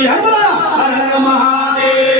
हर हर Mahadev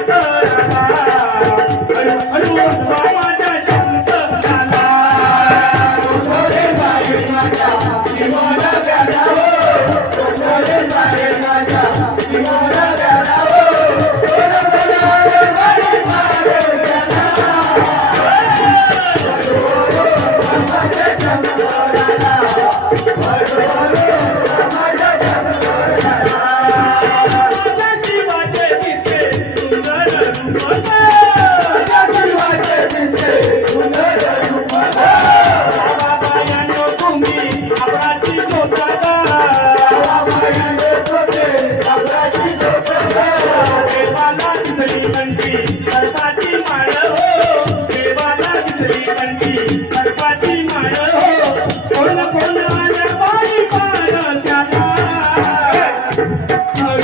Hare